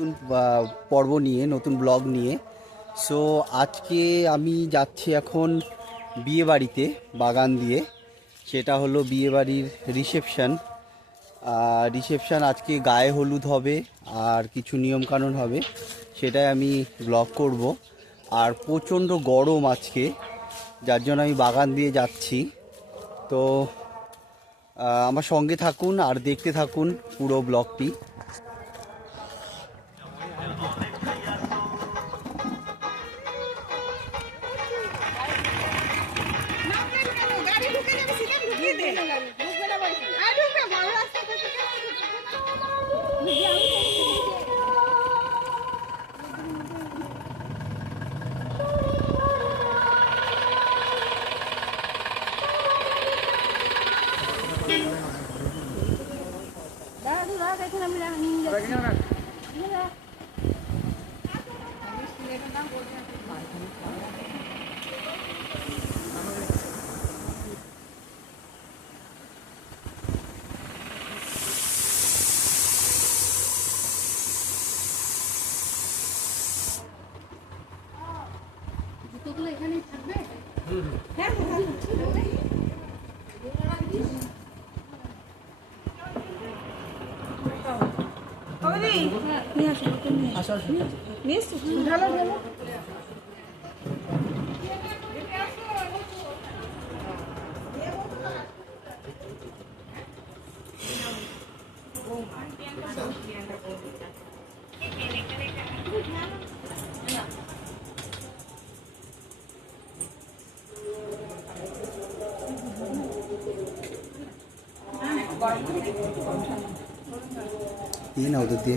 নতুন পর্ব নিয়ে, নতুন ব্লগ নিয়ে। সো আজকে আমি যাচ্ছি এখন বিয়ে বাড়িতে, বাগান দিয়ে। সেটা হলো বিয়ে বাড়ির রিসেপশন। আজকে গায়ে হলুদ হবে আর কিছু নিয়মকানুন হবে, সেটাই আমি ব্লগ করব। আর প্রচণ্ড গরম আজকে, যার জন্য আমি বাগান দিয়ে যাচ্ছি। তো আমার সঙ্গে থাকুন আর দেখতে থাকুন পুরো ব্লগটি। এখানেই থাকবে। দিয়ে না ওদের দিয়ে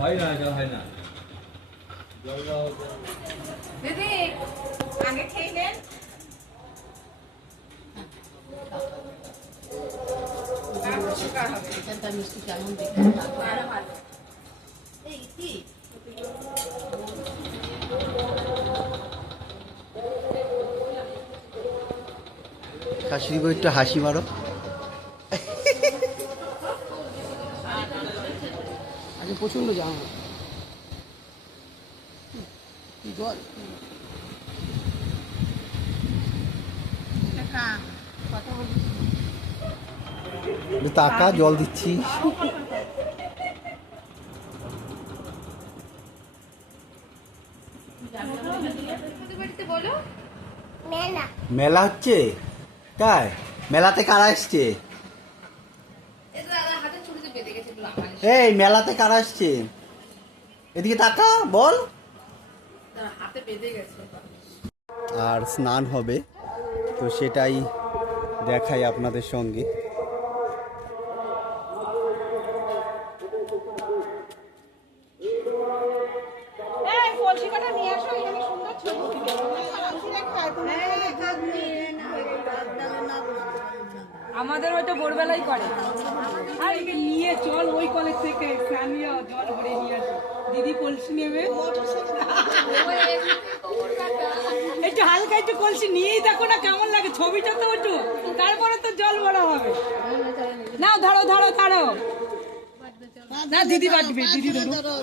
হয় না দিদি আগে খেয়ে নেন। মিষ্টি কেমন দেখতে শাশুড়ি বউ একটু হাসি মারো। আগে প্রচন্ড জাম জল টাকা জল দিচ্ছি। মেলা হচ্ছে তাই? মেলাতে কারা এসছে? এই মেলাতে কারা এসছে? এদিকে টাকা বল। আর স্নান হবে, তো সেটাই দেখাই আপনাদের সঙ্গে। আমাদের ওইটা ভোরবেলাই করে। আর নিয়ে চল ওই কলেজ থেকে স্থানীয় জল ভরে নিয়ে আসে। দিদি কলসি নেবে, একটু হালকা একটু কলসি নিয়েই দেখো না কেমন লাগে, ছবিটা তো ওঠু, তারপরে তো জল ভরা হবে। না ধরো ধরো ধরো, না দিদি বাঁধবে, দিদি ধরো।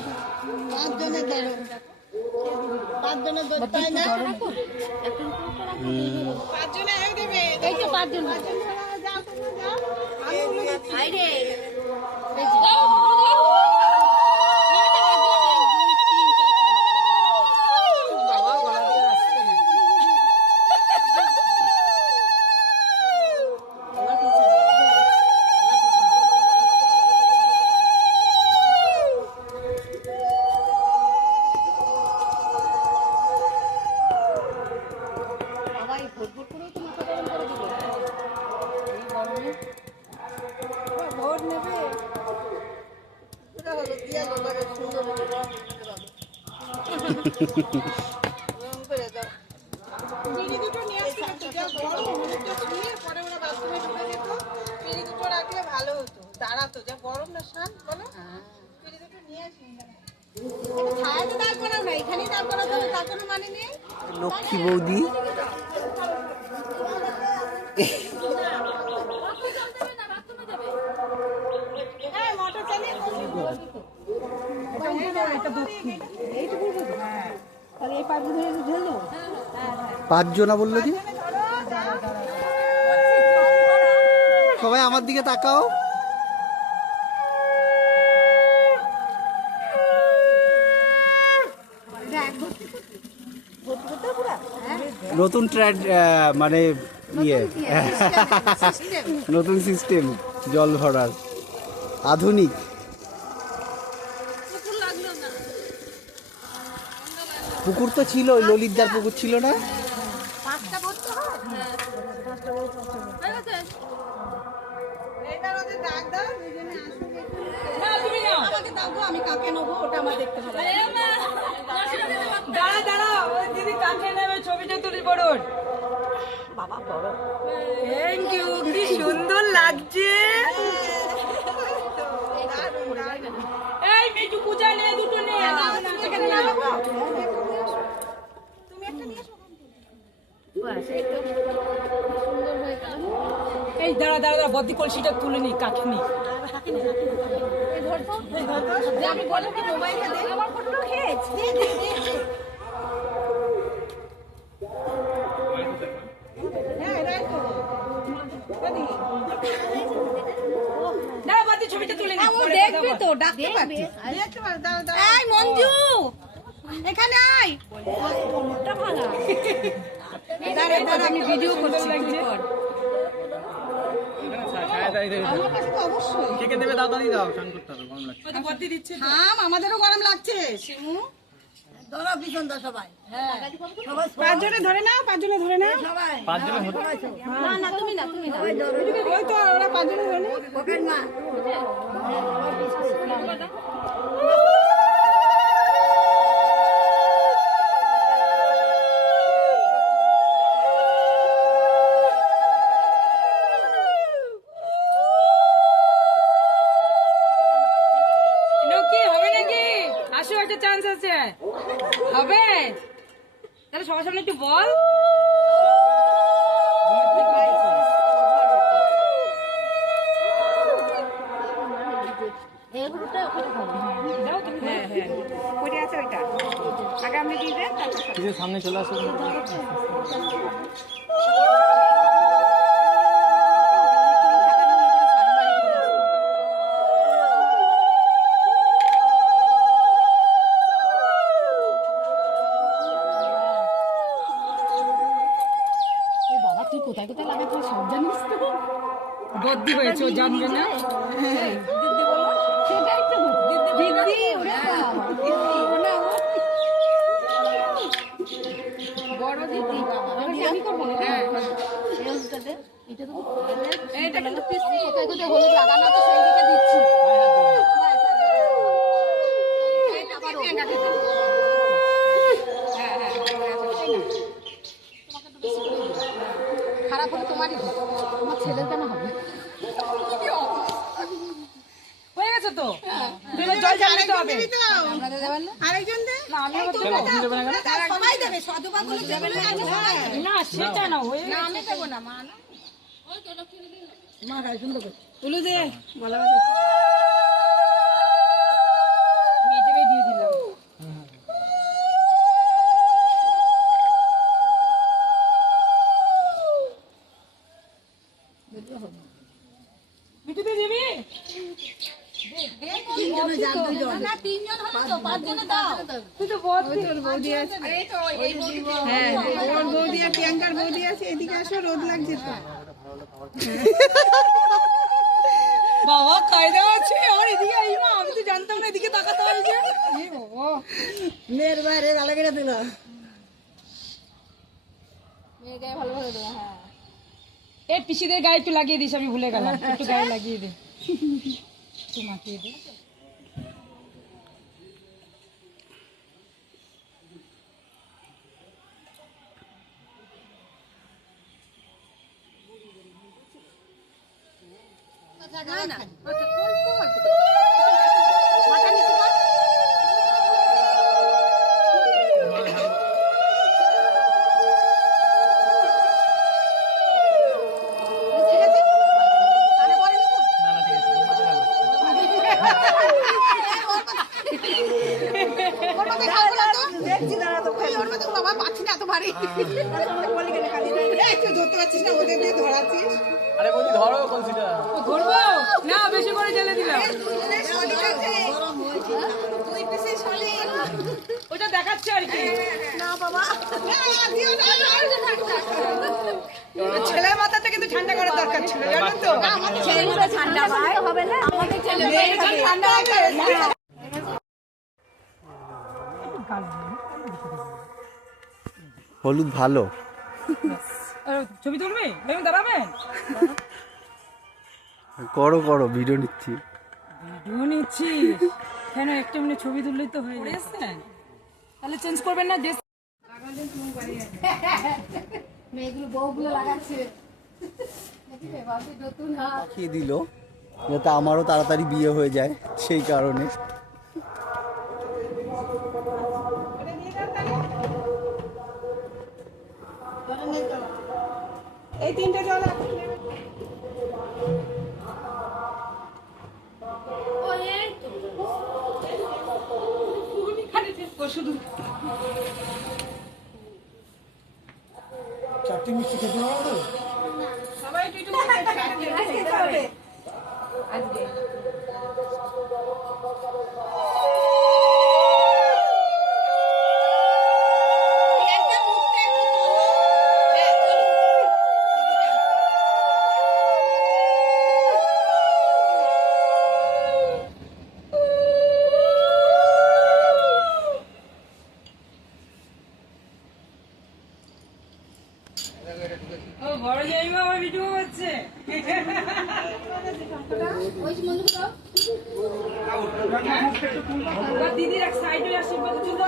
দাঁড়াতো যা গরম না। লক্ষ্মী বৌদি পাঁচজনা বললো যে সবাই আমার দিকে তাকাও। নতুন মানে ইয়ে নতুন সিস্টেম জল ভরার আধুনিক। পুকুর তো ছিল, ওই ললিতদার পুকুর ছিল না? আমি কাকে নেবো ওটা আমার দেখতে হবে। দাঁড়া দাঁড়া, ওই দিদি কাকে নেবে ছবিটা তুলি বড়ুন। বাবা বড়, থ্যাংক ইউ, কি সুন্দর লাগছে। এই মিঠু পূজা নে, দুটো নে। তুমি একটা নিয়ে এসো। এই দাঁড়া দাঁড়া দাঁড়া, বদ্দি কলসিটা তুলে নি, কাকে নি। আমি বলে কি মোবাইলটা দে, আমার ফটো খেয়েছ। দাঁড়া বদ্দি ছবিটা তুলে নি। ও দেখবি তো, ডাকতে পারবি। দেখতে পার, দাঁড়া দাঁড়া। এই মঞ্জু এখানে আয়। ফোনটা ভাঙা। দাঁড়া দাঁড়া, আমি ভিডিও করছি। আমাদেরও গরম লাগছে। পাঁচজনে ধরে নাও, পাঁচজনে ধরে নাও। ওই তো ওরা পাঁচজনে ধরে নাও। চান্স আছে, হবে তাহলে সবার সামনে একটু বল। সামনে চলে আসো। কোথায় কোথায় লাগাতে সব জানিস তো? বদ্দি হয়েছে, ও জানবে না। সেটাই তো দিদি, বড় দিদি আমি করবো না। এটা কিন্তু কোথায় কোথায় হলুদ লাগানো আছে সেই দিকে দিচ্ছি। খারাপ হলে তোমারই, আমার ছেলের কেন হবে? হয়ে গেছে তো, জল ঢালতে হবে। আরেকজন দে না, আমি সবাই দেবে, সদুবাগুলো দেবে না, সেটা না হয়ে না, আমি দেবো না। মা না, ওই তো লক্ষ্মী দিদি মা গায়ে সুন্দর করে তুলে দে, বলা আমি এই জায়গায় দিয়ে দিলাম। মিঠু দিয়ে দিবি? প্রিয়াঙ্কার বৌদি আছে, এদিকে আসো, রোদ লাগছে তো। বাবা কায়দা আছে আমার, এদিকে আমি তো জানতাম না এদিকে তাকাতে হবে যে। মেয়ের বাইরে ভালো করে দিল, মেয়ের গায়ে ভালো করে দিল। হ্যাঁ, এই পিসিদের গায়ে একটু লাগিয়ে দিস, আমি ভুলে গেলাম, একটু গায়ে লাগিয়ে দে, একটু মাখিয়ে দে। না না, দেখছি দাঁড়া তো বাবা পাচ্ছি না এত ভারী বলি কেন খালি একটু ধরতে পারছিস না ওদের দিয়ে ধরাচ্ছিস আরে বলি ধরো কলসিটা। ধরবো না, বেশি করে জেলে দিলাম। দুই পিসে সলি ওটা দেখাচ্ছে আর কি। না বাবা ছেলের মাথাটা কিন্তু ঠান্ডা করার দরকার ছিল, জানো তো? ঠান্ডা হবে না আমাদের ছেলে ঠান্ডা রাখবে। হলুদ ভালো। ছবি তুলবি? এরকম দাঁড়াবেন? করো করো, ভিডিও নিচ্ছি। ভিডিও নিচ্ছি কেন? একটা মিনিট ছবি তুললেই তো হয়ে যাচ্ছে। তাহলে চেঞ্জ করবেন না? যে মেয়েগুলো বউগুলো লাগাচ্ছে নতুন হাত পাঠিয়ে দিল যাতে আমারও তাড়াতাড়ি বিয়ে হয়ে যায়, সেই কারণে। এই তিনটে জল শুধু চারটি মিষ্টি খেতে পারো তো? সবাই একটু আজকে ও বড় জায়গা আমার ভিডিও হচ্ছে। দিদির এক সাইডে আশীর্বাদ চলে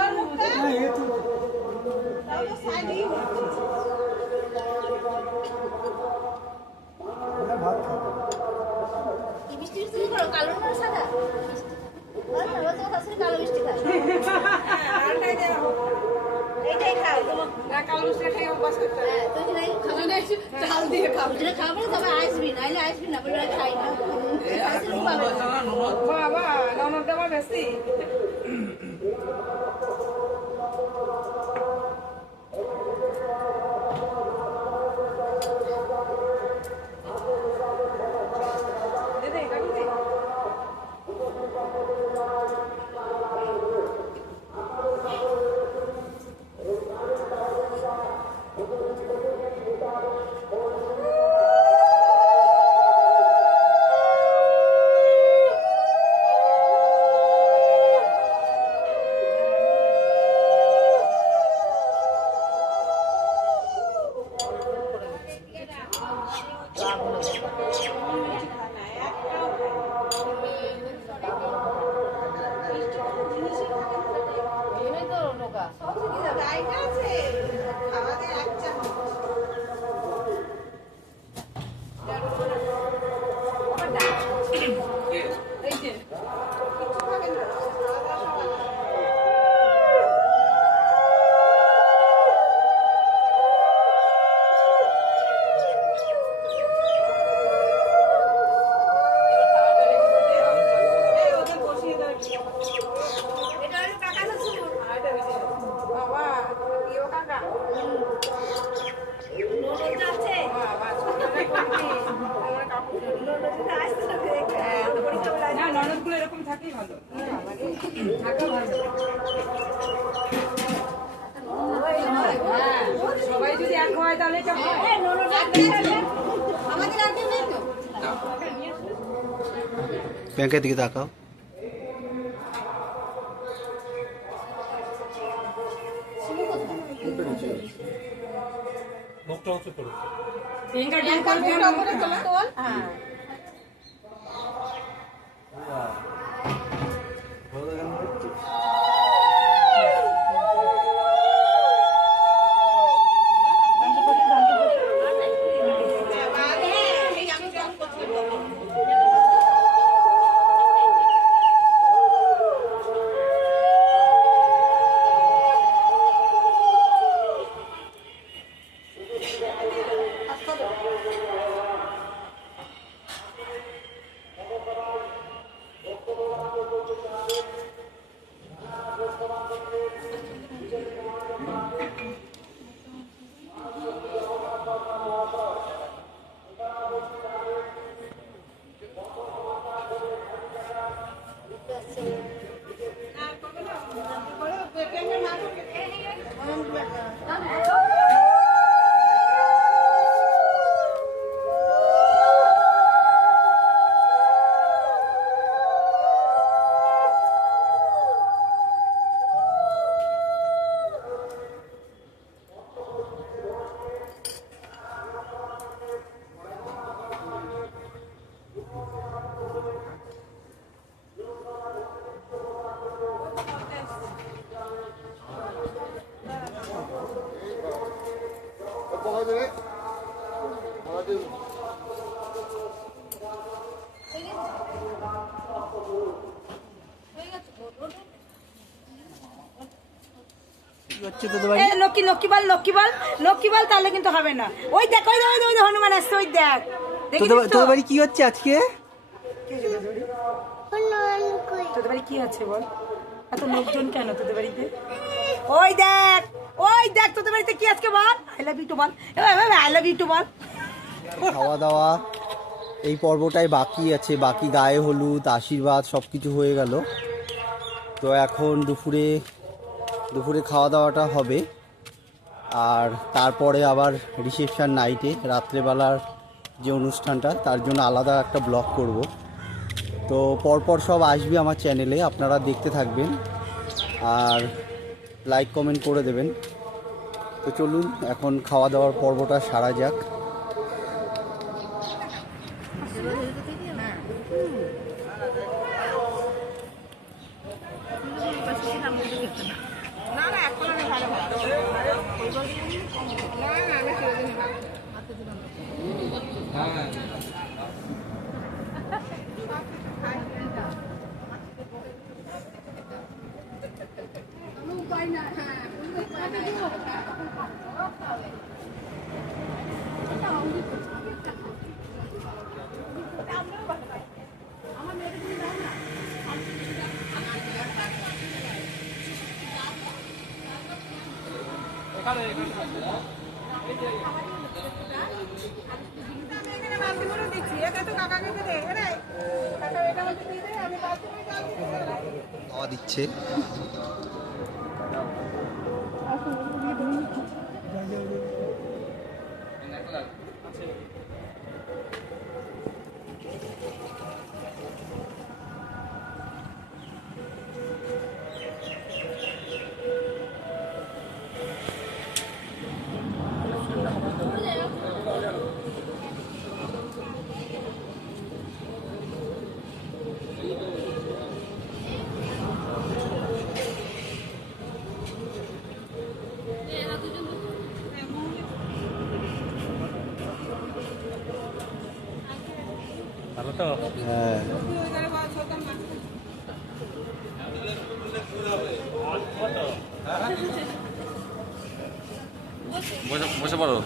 কালো না সাদা কালো মিষ্টি খায় এইটাই খাও চাল দিয়ে খাবো খাবো তবে আসবি নাইলে আসবি না বলে খাই না বাবা ননদ দেওয়া বেশি। ননদগুলো এরকম থাকেই ভালো, থাকা ভালো। সবাই যদি এক হয় তাহলে এটা হয়। ব্যাংকের দিকে তাকাও। হচ্ছে তোদের বাড়ি? এ লক্ষ্মী লক্ষ্মী বল লক্ষ্মী বল লক্ষ্মী বল, তাহলে কিন্তু হবে না। ওই দেখ ওই দেখ, ওই দেখ, হনুমান আসছে, ওই দেখ। তোদের তোদের বাড়ি কি হচ্ছে আজকে? তোদের বাড়ি কি আছে বল? এত লোকজন কেন তোদের বাড়িতে? ওই দেখ তোদের বাড়িতে কি আজকে বল? আই লাভ ইউ টু বল, আই লাভ ইউ টু বল। খাওয়া দাওয়া এই পর্বটাই বাকি আছে, বাকি গায়ে হলুদ, আশীর্বাদ সব কিছু হয়ে গেল। তো এখন দুপুরে খাওয়া দাওয়াটা হবে, আর তারপরে আবার রিসেপশন নাইটে রাত্রেবেলার যে অনুষ্ঠানটা, তার জন্য আলাদা একটা ব্লগ করব। তো পরপর সব আসবে আমার চ্যানেলে, আপনারা দেখতে থাকবেন আর লাইক কমেন্ট করে দেবেন। তো চলুন এখন খাওয়া দাওয়ার পর্বটা সারা যাক। খাওয়া দিচ্ছে। হ্যাঁ, বসে পড়ো।